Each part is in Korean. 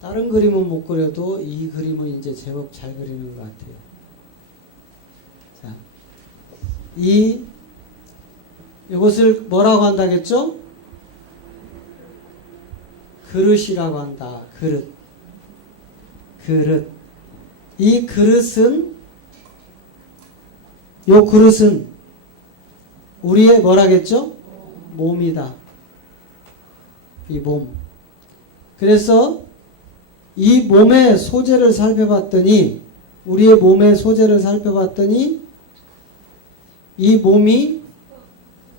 다른 그림은 못 그려도 이 그림은 이제 제법 잘 그리는 것 같아요. 자, 이것을 뭐라고 한다겠죠? 그릇이라고 한다. 그릇. 이 그릇은, 요 그릇은 우리의 뭐라겠죠? 몸이다. 이 몸. 그래서 이 몸의 소재를 살펴봤더니, 우리의 몸의 소재를 살펴봤더니, 이 몸이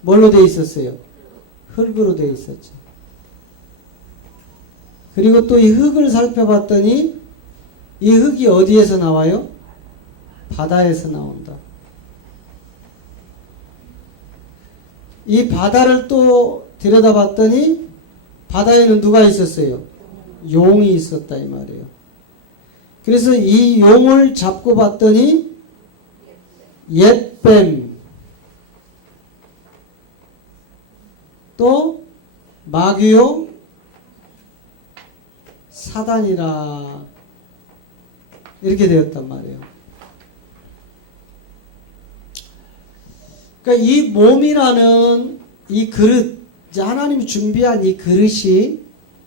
뭘로 되어 있었어요? 흙으로 되어 있었죠. 그리고 또 이 흙을 살펴봤더니, 이 흙이 어디에서 나와요? 바다에서 나온다. 이 바다를 또 들여다봤더니 바다에는 누가 있었어요? 용이 있었다 이 말이에요. 그래서 이 용을 잡고 봤더니 옛뱀, 또 마귀요 사단이라 이렇게 되었단 말이에요. 그러니까 이 몸이라는 이 그릇, 이제 하나님이 준비한 이 그릇이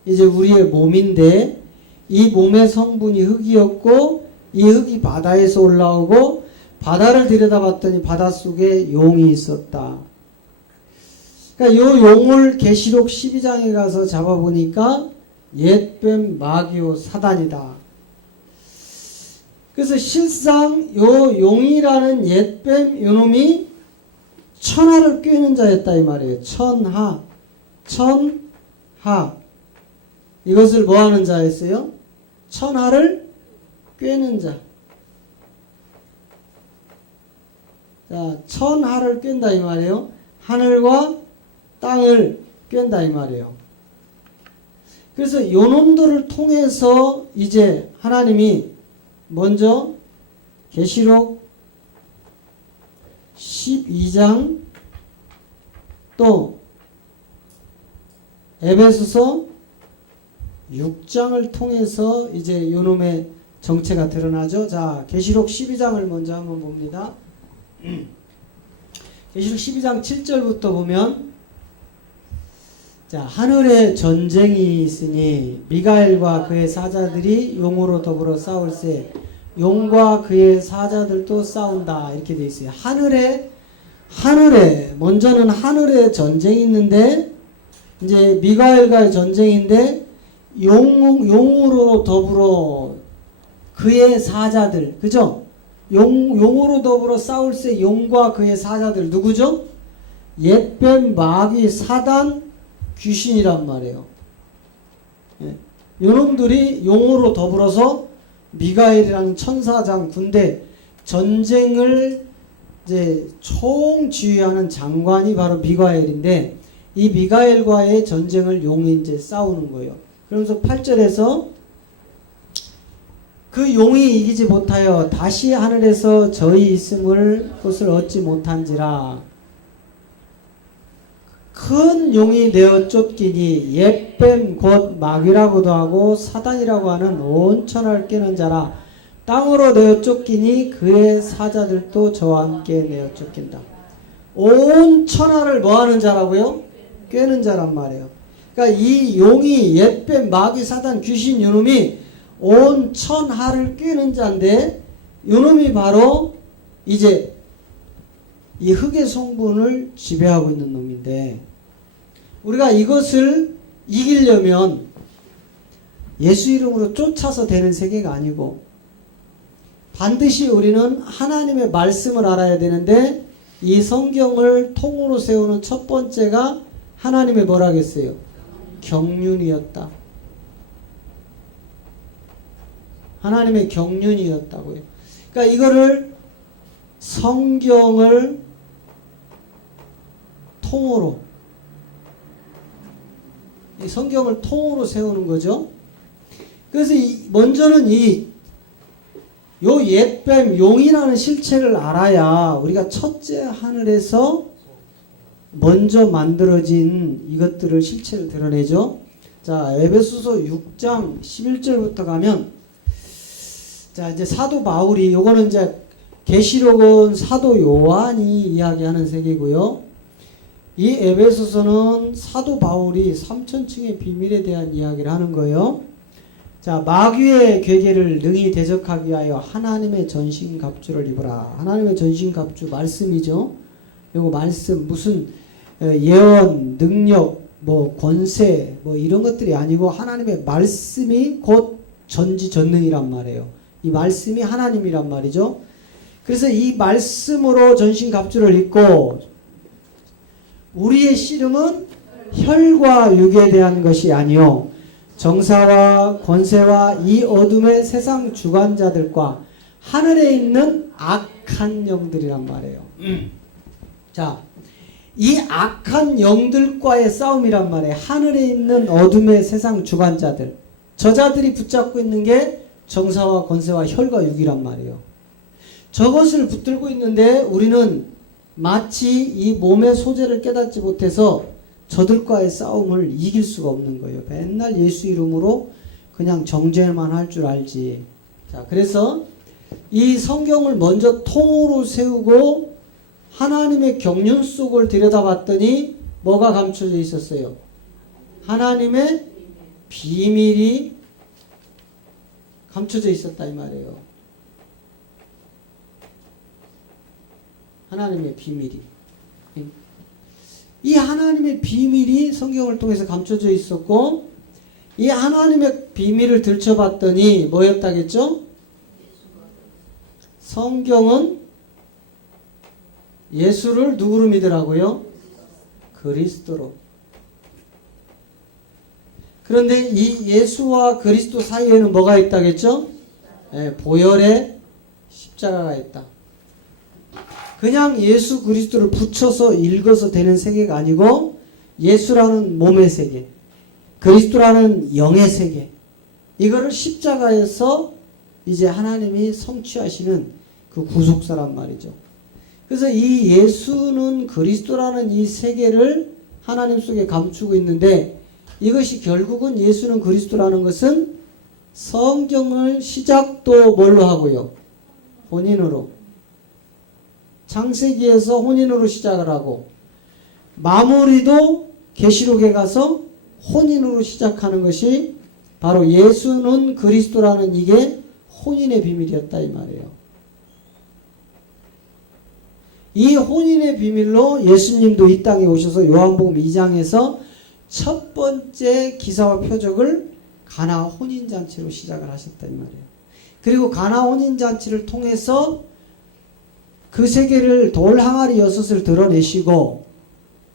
이제 우리의 몸인데, 이 몸의 성분이 흙이었고, 이 흙이 바다에서 올라오고, 바다를 들여다봤더니 바닷속에 용이 있었다. 그러니까 이 용을 계시록 12장에 가서 잡아보니까 옛뱀 마귀요 사단이다. 그래서 실상 요 용이라는 옛뱀 요놈이 천하를 꿰는 자였다 이 말이에요. 천하. 이것을 뭐하는 자였어요? 천하를 꿰는 자. 자, 천하를 꿰는다 이 말이에요. 하늘과 땅을 꿰는다 이 말이에요. 그래서 요놈들을 통해서 이제 하나님이 먼저 계시록 12장 또 에베소서 6장을 통해서 이제 요놈의 정체가 드러나죠. 자, 계시록 12장을 먼저 한번 봅니다. 계시록 12장 7절부터 보면, 자, 하늘에 전쟁이 있으니 미가엘과 그의 사자들이 용으로 더불어 싸울세 용과 그의 사자들도 싸운다 이렇게 되어 있어요. 하늘에 먼저는 하늘에 전쟁이 있는데, 이제 미가엘과의 전쟁인데 용으로 더불어 그의 사자들, 그죠? 용으로 더불어 싸울세 용과 그의 사자들 누구죠? 옛뱀 마귀 사단 귀신이란 말이에요. 예. 요놈들이 용으로 더불어서 미가엘이라는 천사장 군대 전쟁을 이제 총지휘하는 장관이 바로 미가엘인데, 이 미가엘과의 전쟁을 용이 이제 싸우는 거예요. 그러면서 8절에서 그 용이 이기지 못하여 다시 하늘에서 저희 있음을 곳을 얻지 못한지라 큰 용이 내어 쫓기니 옛뱀 곧 마귀라고도 하고 사단이라고 하는 온 천하를 꿰는 자라 땅으로 내어 쫓기니 그의 사자들도 저와 함께 내어 쫓긴다. 온 천하를 뭐하는 자라고요? 꿰는 자란 말이에요. 그러니까 이 용이 옛뱀 마귀 사단 귀신 요놈이 온 천하를 꿰는 자인데, 요놈이 바로 이제 이 흙의 성분을 지배하고 있는 놈인데, 우리가 이것을 이기려면 예수 이름으로 쫓아서 되는 세계가 아니고 반드시 우리는 하나님의 말씀을 알아야 되는데, 이 성경을 통으로 세우는 첫 번째가 하나님의 뭐라겠어요? 경륜이었다. 하나님의 경륜이었다고요. 그러니까 이거를 성경을 통으로, 이 성경을 통으로 세우는 거죠. 그래서 먼저는 요 옛뱀 용이라는 실체를 알아야 우리가 첫째 하늘에서 먼저 만들어진 이것들을 실체를 드러내죠. 자, 에베소서 6장 11절부터 가면, 자, 이제 사도 바울이, 요거는 이제 계시록은 사도 요한이 이야기하는 세계고요. 이 에베소서는 사도 바울이 삼천층의 비밀에 대한 이야기를 하는 거예요. 자, 마귀의 괴계를 능히 대적하기 위하여 하나님의 전신갑주를 입어라. 하나님의 전신갑주 말씀이죠. 요거 말씀 무슨 예언, 능력, 뭐 권세, 뭐 이런 것들이 아니고 하나님의 말씀이 곧 전지전능이란 말이에요. 이 말씀이 하나님이란 말이죠. 그래서 이 말씀으로 전신갑주를 입고 우리의 씨름은 혈과 육에 대한 것이 아니요 정사와 권세와 이 어둠의 세상 주관자들과 하늘에 있는 악한 영들이란 말이에요. 자, 이 악한 영들과의 싸움이란 말이에요. 하늘에 있는 어둠의 세상 주관자들. 저자들이 붙잡고 있는 게 정사와 권세와 혈과 육이란 말이에요. 저것을 붙들고 있는데 우리는 마치 이 몸의 소재를 깨닫지 못해서 저들과의 싸움을 이길 수가 없는 거예요. 맨날 예수 이름으로 그냥 정죄만 할 줄 알지. 자, 그래서 이 성경을 먼저 통으로 세우고 하나님의 경륜 속을 들여다봤더니 뭐가 감춰져 있었어요? 하나님의 비밀이 감춰져 있었다 이 말이에요. 하나님의 비밀이. 이 하나님의 비밀이 성경을 통해서 감춰져 있었고 이 하나님의 비밀을 들춰봤더니 뭐였다겠죠? 성경은 예수를 누구로 믿으라고요? 그리스도로. 그런데 이 예수와 그리스도 사이에는 뭐가 있다겠죠? 보혈의 십자가가 있다. 그냥 예수 그리스도를 붙여서 읽어서 되는 세계가 아니고 예수라는 몸의 세계, 그리스도라는 영의 세계, 이거를 십자가에서 이제 하나님이 성취하시는 그 구속사란 말이죠. 그래서 이 예수는 그리스도라는 이 세계를 하나님 속에 감추고 있는데 이것이 결국은 예수는 그리스도라는 것은 성경을 시작도 뭘로 하고요? 혼인으로. 창세기에서 혼인으로 시작을 하고 마무리도 계시록에 가서 혼인으로 시작하는 것이 바로 예수는 그리스도라는 이게 혼인의 비밀이었다 이 말이에요. 이 혼인의 비밀로 예수님도 이 땅에 오셔서 요한복음 2장에서 첫 번째 기사와 표적을 가나 혼인잔치로 시작을 하셨다 이 말이에요. 그리고 가나 혼인잔치를 통해서 그 세계를 돌 항아리 6을 드러내시고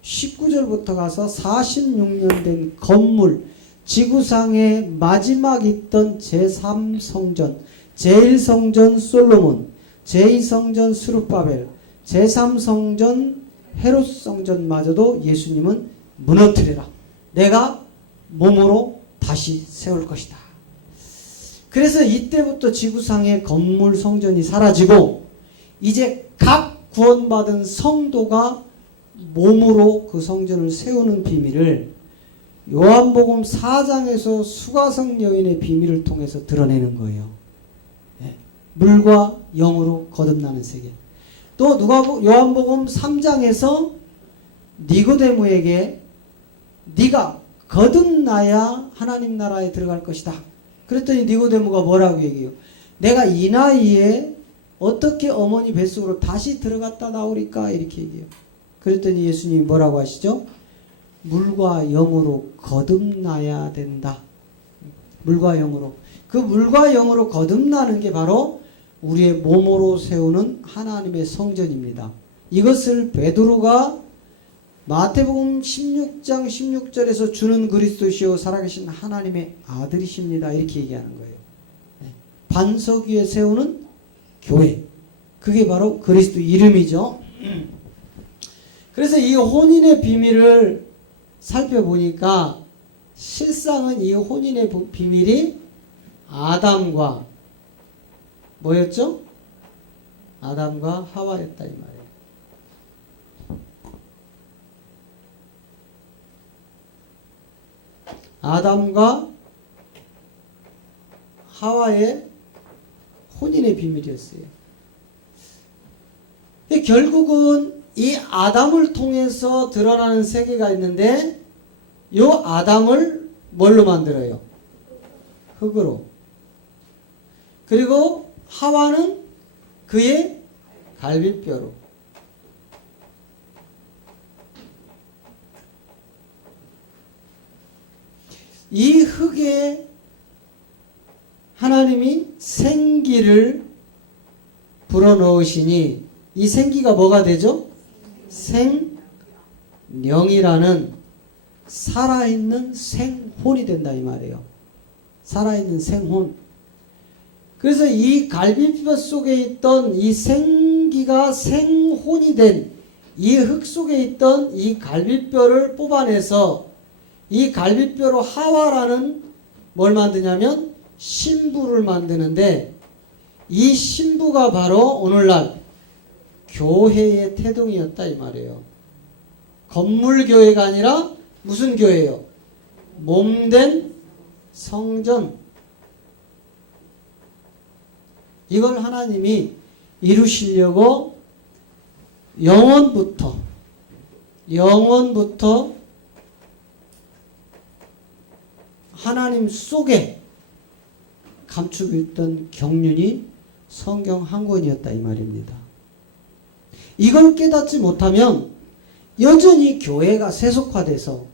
19절부터 가서 46년 된 건물, 지구상에 마지막 있던 제3성전, 제1성전 솔로몬, 제2성전 스룹바벨, 제3성전 헤롯 성전마저도 예수님은 무너뜨리라. 내가 몸으로 다시 세울 것이다. 그래서 이때부터 지구상의 건물 성전이 사라지고 이제 각 구원받은 성도가 몸으로 그 성전을 세우는 비밀을 요한복음 4장에서 수가성 여인의 비밀을 통해서 드러내는 거예요. 물과 영으로 거듭나는 세계. 또 요한복음 3장에서 니고데모에게 네가 거듭나야 하나님 나라에 들어갈 것이다. 그랬더니 니고데모가 뭐라고 얘기해요? 내가 이 나이에 어떻게 어머니 뱃속으로 다시 들어갔다 나오리까? 이렇게 얘기해요. 그랬더니 예수님이 뭐라고 하시죠? 물과 영으로 거듭나야 된다. 물과 영으로. 그 물과 영으로 거듭나는 게 바로 우리의 몸으로 세우는 하나님의 성전입니다. 이것을 베드로가 마태복음 16장 16절에서 주는 그리스도시요 살아계신 하나님의 아들이십니다. 이렇게 얘기하는 거예요. 반석 위에 세우는 교회. 그게 바로 그리스도 이름이죠. 그래서 이 혼인의 비밀을 살펴보니까 실상은 이 혼인의 비밀이 아담과 뭐였죠? 아담과 하와였다 이 말이에요. 아담과 하와의 혼인의 비밀이었어요. 결국은 이 아담을 통해서 드러나는 세계가 있는데 이 아담을 뭘로 만들어요? 흙으로. 그리고 하와는 그의 갈비뼈로. 이 흙에 하나님이 생기를 불어넣으시니 이 생기가 뭐가 되죠? 생령이라는 살아있는 생혼이 된다 이 말이에요. 살아있는 생혼. 그래서 이 갈비뼈 속에 있던 이 생기가 생혼이 된 이 흙 속에 있던 이 갈비뼈를 뽑아내서 이 갈비뼈로 하와라는 뭘 만드냐면 신부를 만드는데 이 신부가 바로 오늘날 교회의 태동이었다 이 말이에요. 건물교회가 아니라 무슨 교회예요? 몸된 성전. 이걸 하나님이 이루시려고 영원부터 하나님 속에 감추고 있던 경륜이 성경 한 권이었다 이 말입니다. 이걸 깨닫지 못하면 여전히 교회가 세속화돼서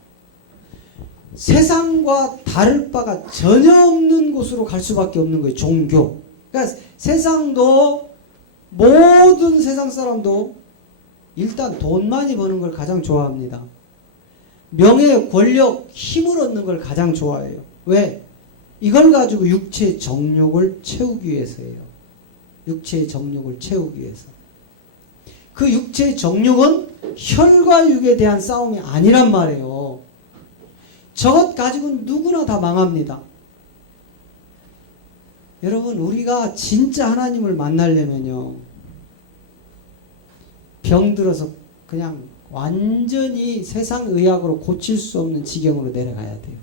세상과 다를 바가 전혀 없는 곳으로 갈 수밖에 없는 거예요. 종교. 그러니까 세상도 모든 세상 사람도 일단 돈 많이 버는 걸 가장 좋아합니다. 명예, 권력, 힘을 얻는 걸 가장 좋아해요. 왜? 이걸 가지고 육체의 정욕을 채우기 위해서예요. 육체의 정욕을 채우기 위해서. 그 육체의 정욕은 혈과 육에 대한 싸움이 아니란 말이에요. 저것 가지고는 누구나 다 망합니다. 여러분, 우리가 진짜 하나님을 만나려면요, 병들어서 그냥 완전히 세상 의학으로 고칠 수 없는 지경으로 내려가야 돼요.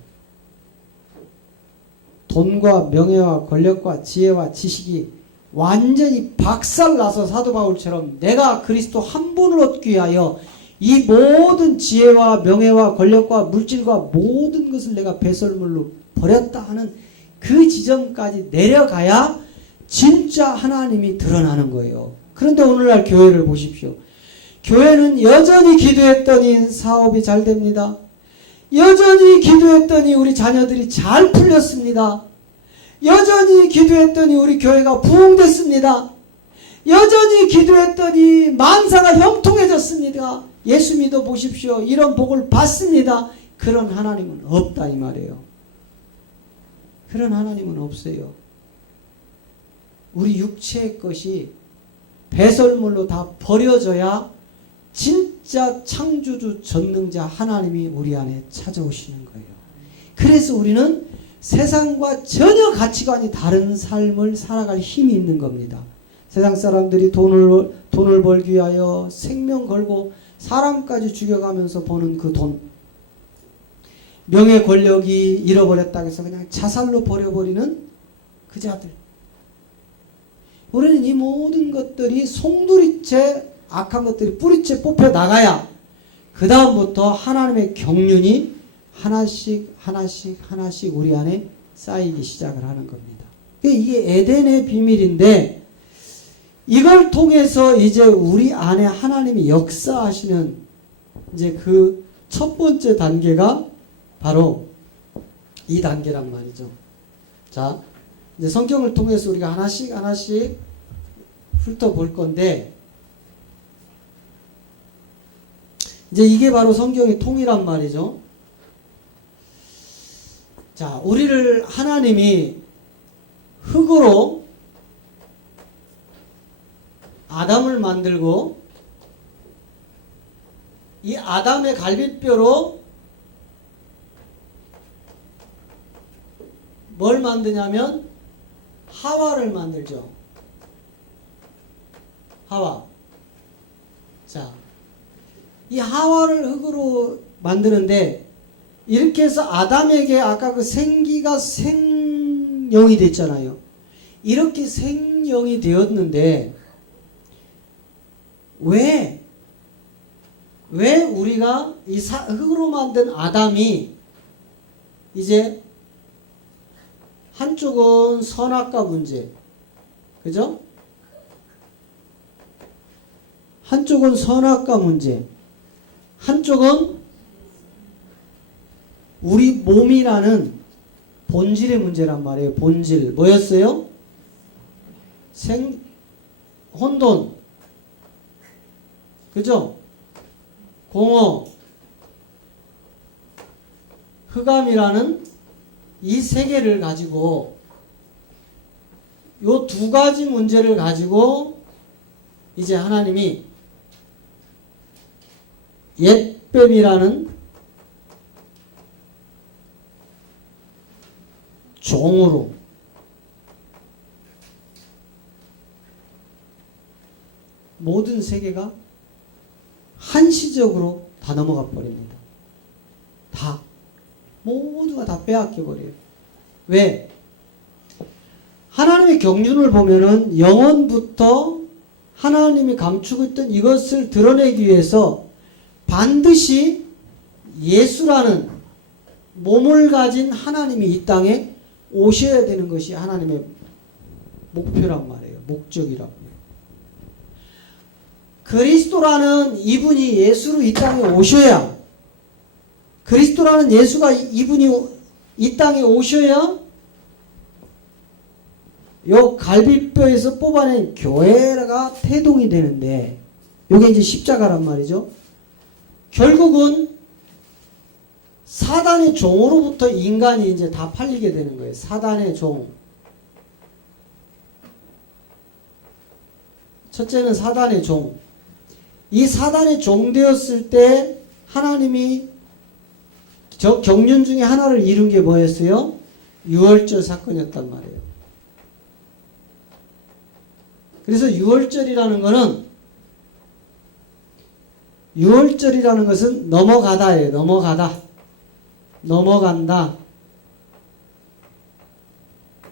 돈과 명예와 권력과 지혜와 지식이 완전히 박살나서 사도 바울처럼 내가 그리스도 한 분을 얻기 위하여 이 모든 지혜와 명예와 권력과 물질과 모든 것을 내가 배설물로 버렸다 하는 그 지점까지 내려가야 진짜 하나님이 드러나는 거예요. 그런데 오늘날 교회를 보십시오. 교회는 여전히 기도했더니 사업이 잘 됩니다. 여전히 기도했더니 우리 자녀들이 잘 풀렸습니다. 여전히 기도했더니 우리 교회가 부흥됐습니다. 여전히 기도했더니 만사가 형통해졌습니다. 예수 믿어 보십시오. 이런 복을 받습니다. 그런 하나님은 없다 이 말이에요. 그런 하나님은 없어요. 우리 육체의 것이 배설물로 다 버려져야 진짜 창조주 전능자 하나님이 우리 안에 찾아오시는 거예요. 그래서 우리는 세상과 전혀 가치관이 다른 삶을 살아갈 힘이 있는 겁니다. 세상 사람들이 돈을 벌기 위하여 생명 걸고 사람까지 죽여가면서 버는 그 돈, 명예 권력이 잃어버렸다고 해서 그냥 자살로 버려버리는 그 자들. 우리는 이 모든 것들이 송두리째 악한 것들이 뿌리째 뽑혀 나가야 그 다음부터 하나님의 경륜이 하나씩 우리 안에 쌓이기 시작을 하는 겁니다. 이게 에덴의 비밀인데 이걸 통해서 이제 우리 안에 하나님이 역사하시는 이제 그 첫 번째 단계가 바로 이 단계란 말이죠. 자, 이제 성경을 통해서 우리가 하나씩 훑어볼 건데 이제 이게 바로 성경의 통이란 말이죠. 자, 우리를 하나님이 흙으로 아담을 만들고 이 아담의 갈비뼈로 뭘 만드냐면 하와를 만들죠. 하와. 자, 이 하와를 흙으로 만드는데 이렇게 해서 아담에게 아까 그 생기가 생명이 됐잖아요. 이렇게 생명이 되었는데 왜 우리가 이 흙으로 만든 아담이 이제 한쪽은 선악과 문제, 그죠? 한쪽은 선악과 문제, 한쪽은 우리 몸이라는 본질의 문제란 말이에요. 본질 뭐였어요? 혼돈, 그죠? 공허, 흑암이라는 이 세 개를 가지고 요 두 가지 문제를 가지고 이제 하나님이 옛뱀이라는 종으로 모든 세계가 한시적으로 다 넘어가 버립니다. 다 모두가 다 빼앗겨 버려요. 왜? 하나님의 경륜을 보면은 영원부터 하나님이 감추고 있던 이것을 드러내기 위해서 반드시 예수라는 몸을 가진 하나님이 이 땅에 오셔야 되는 것이 하나님의 목표란 말이에요. 목적이라고. 그리스도라는 이분이 예수로 이 땅에 오셔야, 그리스도라는 예수가 이분이 이 땅에 오셔야 요 갈비뼈에서 뽑아낸 교회가 태동이 되는데, 요게 이제 십자가란 말이죠. 결국은 사단의 종으로부터 인간이 이제 다 팔리게 되는 거예요. 사단의 종. 첫째는 사단의 종. 이 사단의 종 되었을 때 하나님이 저 경륜 중에 하나를 이룬 게 뭐였어요? 유월절 사건이었단 말이에요. 그래서 유월절이라는 것은 넘어가다예요. 넘어간다.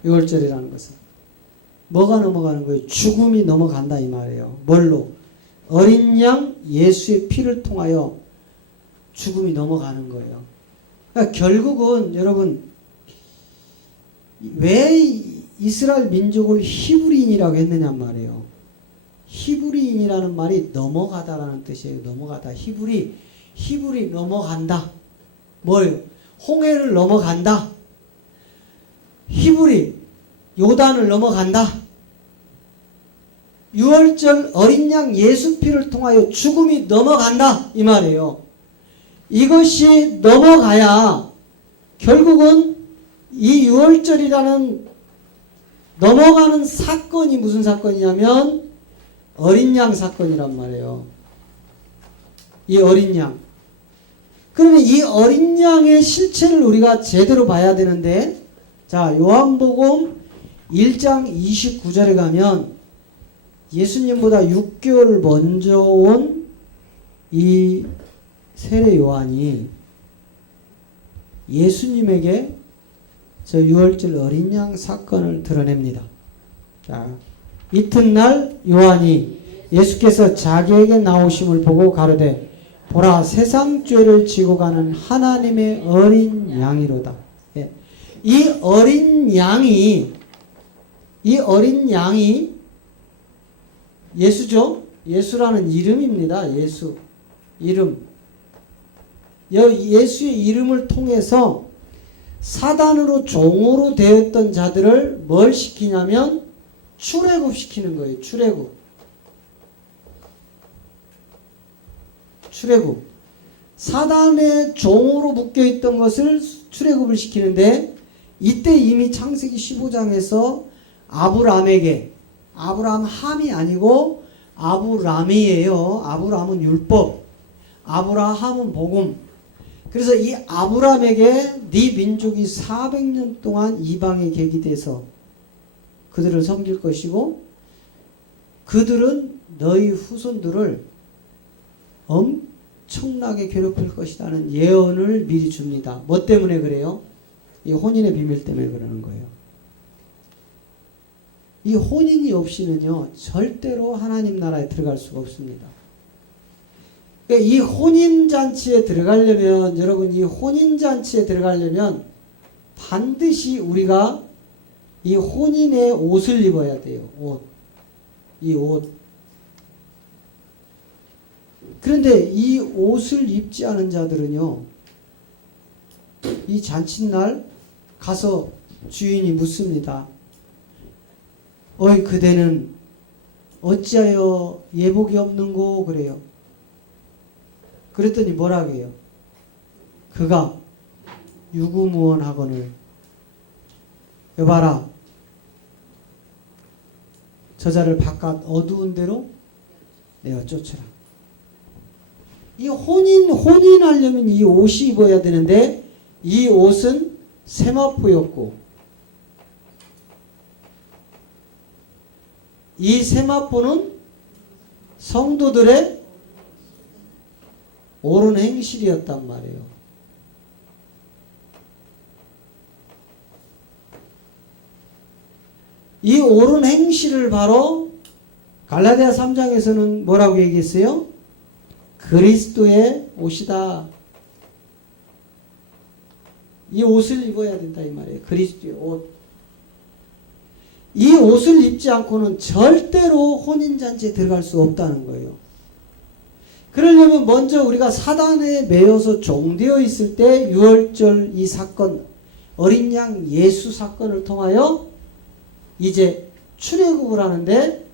유월절이라는 것은 뭐가 넘어가는 거예요? 죽음이 넘어간다 이 말이에요. 뭘로? 어린 양 예수의 피를 통하여 죽음이 넘어가는 거예요. 그러니까 결국은 여러분, 왜 이스라엘 민족을 히브리인이라고 했느냐 말이에요. 히브리인이라는 말이 넘어가다라는 뜻이에요. 넘어가다. 히브리 넘어간다. 뭐예요? 홍해를 넘어간다. 히브리 요단을 넘어간다. 유월절 어린 양 예수 피를 통하여 죽음이 넘어간다 이 말이에요. 이것이 넘어가야 결국은 이 유월절이라는 넘어가는 사건이 무슨 사건이냐면 어린 양 사건이란 말이에요. 이 어린 양. 그러면 이 어린 양의 실체를 우리가 제대로 봐야 되는데, 자, 요한복음 1장 29절에 가면 예수님보다 6개월 먼저 온 이 세례 요한이 예수님에게 저 유월절 어린 양 사건을 드러냅니다. 자, 이튿날 요한이 예수께서 자기에게 나오심을 보고 가로되 보라 세상 죄를 지고 가는 하나님의 어린 양이로다. 예. 이 어린 양이 예수죠. 예수라는 이름입니다. 예수 이름. 예수의 이름을 통해서 사단으로 종으로 되었던 자들을 뭘 시키냐면 출애굽시키는 거예요. 출애굽. 사단의 종으로 묶여있던 것을 출애굽을 시키는데, 이때 이미 창세기 15장에서 아브라함이 아니고 아브람이에요. 아브람은 율법, 아브라함은 복음. 그래서 이 아브람에게 네 민족이 400년 동안 이방의 객이 돼서 그들을 섬길 것이고, 그들은 너희 후손들을 엄청나게 괴롭힐 것이라는 예언을 미리 줍니다. 뭐 때문에 그래요? 이 혼인의 비밀 때문에 그러는 거예요. 이 혼인이 없이는요, 절대로 하나님 나라에 들어갈 수가 없습니다. 그러니까 이 혼인잔치에 들어가려면, 여러분, 이 혼인잔치에 들어가려면 반드시 우리가 이 혼인의 옷을 입어야 돼요. 옷. 이 옷. 그런데 이 옷을 입지 않은 자들은요, 이 잔칫날 가서 주인이 묻습니다. 어이 그대는 어찌하여 예복이 없는고 그래요. 그랬더니 뭐라고 해요? 그가 유구무원하거늘 여봐라, 저자를 바깥 어두운 데로 내어 쫓으라. 이 혼인하려면 이 옷이 입어야 되는데 이 옷은 세마포였고, 이 세마포는 성도들의 옳은 행실이었단 말이에요. 이 옳은 행실을 바로 갈라디아 3장에서는 뭐라고 얘기했어요? 그리스도의 옷이다. 이 옷을 입어야 된다 이 말이에요. 그리스도의 옷. 이 옷을 입지 않고는 절대로 혼인잔치에 들어갈 수 없다는 거예요. 그러려면 먼저 우리가 사단에 매여서 종되어 있을 때 유월절 이 사건, 어린 양 예수 사건을 통하여 이제 출애굽을 하는데,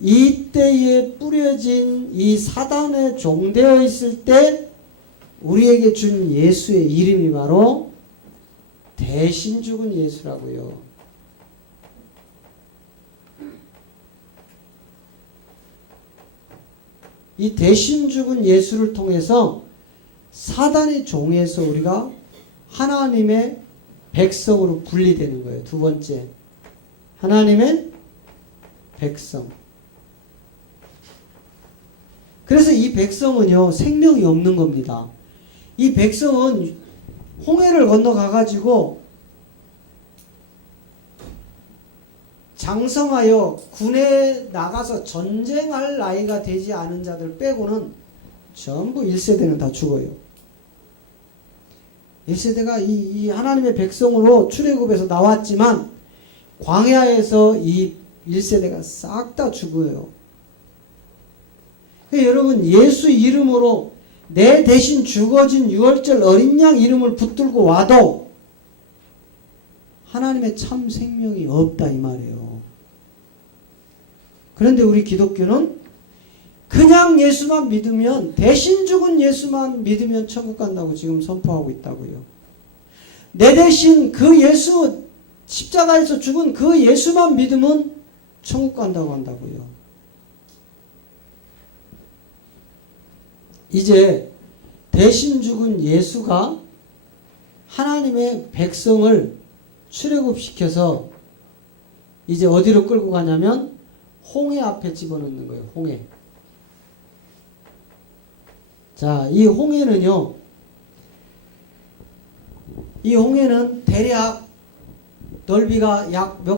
이때에 뿌려진 이 사단에 종되어 있을 때 우리에게 준 예수의 이름이 바로 대신 죽은 예수라고요. 이 대신 죽은 예수를 통해서 사단의 종에서 우리가 하나님의 백성으로 분리되는 거예요. 두 번째, 하나님의 백성. 그래서 이 백성은요, 생명이 없는 겁니다. 이 백성은 홍해를 건너가가지고 장성하여 군에 나가서 전쟁할 나이가 되지 않은 자들 빼고는 전부 1세대는 다 죽어요. 1세대가 이 하나님의 백성으로 출애굽에서 나왔지만 광야에서 이 1세대가 싹 다 죽어요. 그러니까 여러분, 예수 이름으로 내 대신 죽어진 유월절 어린 양 이름을 붙들고 와도 하나님의 참 생명이 없다 이 말이에요. 그런데 우리 기독교는 그냥 예수만 믿으면, 대신 죽은 예수만 믿으면 천국 간다고 지금 선포하고 있다고요. 내 대신 그 예수, 십자가에서 죽은 그 예수만 믿으면 천국 간다고 한다고요. 이제 대신 죽은 예수가 하나님의 백성을 출애굽시켜서 이제 어디로 끌고 가냐면 홍해 앞에 집어넣는 거예요. 홍해. 자, 이 홍해는요, 이 홍해는 대략 넓이가 약 몇